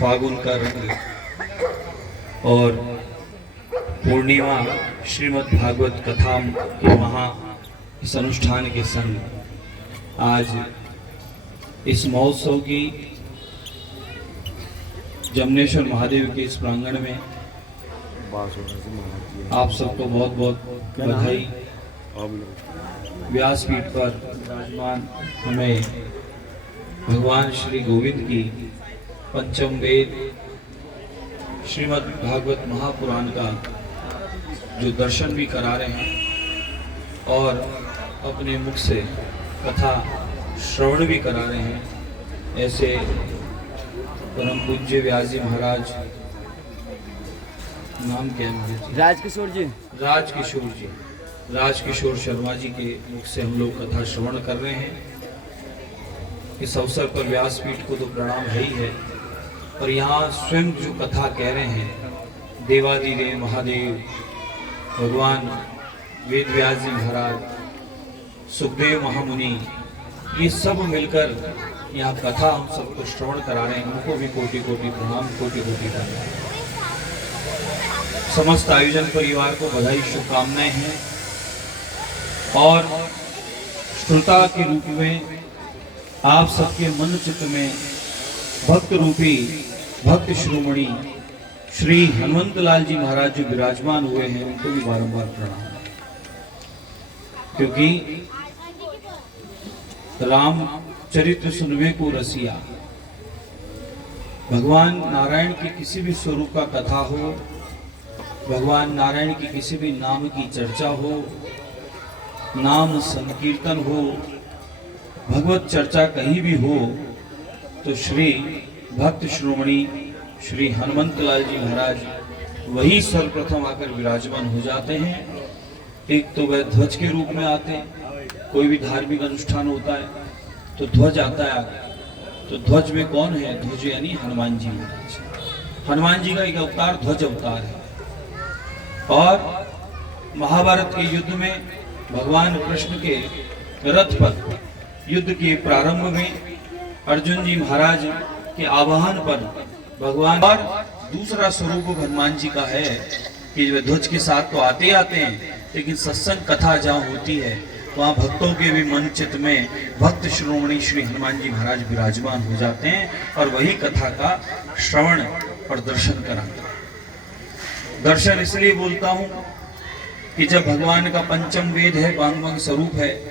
फागुन का रंग और पूर्णिमा श्रीमद् भागवत कथा के इस अनुष्ठान के संग आज इस महोत्सव की जमनेश्वर महादेव के इस प्रांगण में आप सबको बहुत बहुत बधाई। व्यासपीठ पर विराजमान हमें भगवान श्री गोविंद की पंचम वेद श्रीमद् भागवत महापुराण का जो दर्शन भी करा रहे हैं और अपने मुख से कथा श्रवण भी करा रहे हैं, ऐसे परम पूज्य व्यास जी महाराज, नाम क्या है? राजकिशोर शर्मा जी के मुख से हम लोग कथा श्रवण कर रहे हैं। इस अवसर पर व्यासपीठ को तो प्रणाम है ही है, और यहाँ स्वयं जो कथा कह रहे हैं देवादिदेव महादेव भगवान वेद व्यास जी महाराज, सुखदेव महामुनि, ये सब मिलकर यहाँ कथा हम सबको श्रवण करा रहे हैं। उनको भी कोटि कोटि प्रणाम, कोटि कोटि धन्यवाद। समस्त आयोजन परिवार को बधाई, शुभकामनाएं हैं। और श्रोता के रूप में आप सबके मन चित्त में भक्त रूपी भक्त शिरोमणि श्री हनुमंत लाल जी महाराज जो विराजमान हुए हैं, उनको भी बारंबार प्रणाम, क्योंकि राम चरित्र सुनवे को रसिया। भगवान नारायण के किसी भी स्वरूप का कथा हो, भगवान नारायण की किसी भी नाम की चर्चा हो, नाम संकीर्तन हो, भगवत चर्चा कहीं भी हो, तो श्री भक्त श्रोमणी श्री हनुमंत लाल जी महाराज वही सर्वप्रथम आकर विराजमान हो जाते हैं। एक तो वह ध्वज के रूप में आते हैं, कोई भी धार्मिक अनुष्ठान होता है तो ध्वज आता है, तो ध्वज में कौन है? ध्वज यानी हनुमान जी महाराज। हनुमान जी का एक अवतार ध्वज अवतार है। और महाभारत के युद्ध में भगवान कृष्ण के रथ पर युद्ध के प्रारंभ में अर्जुन जी महाराज के आवाहन पर भगवान, और दूसरा स्वरूप हनुमान जी का है कि वे ध्वज के साथ तो आते ही आते हैं, लेकिन सत्संग कथा जहाँ होती है वहाँ भक्तों के भी मन चित्त में भक्त श्रोमणी श्री हनुमान जी महाराज विराजमान हो जाते हैं और वही कथा का श्रवण और दर्शन कराते हैं। दर्शन इसलिए बोलता हूँ कि जब भगवान का पंचम वेद है, वांग्मय स्वरूप है,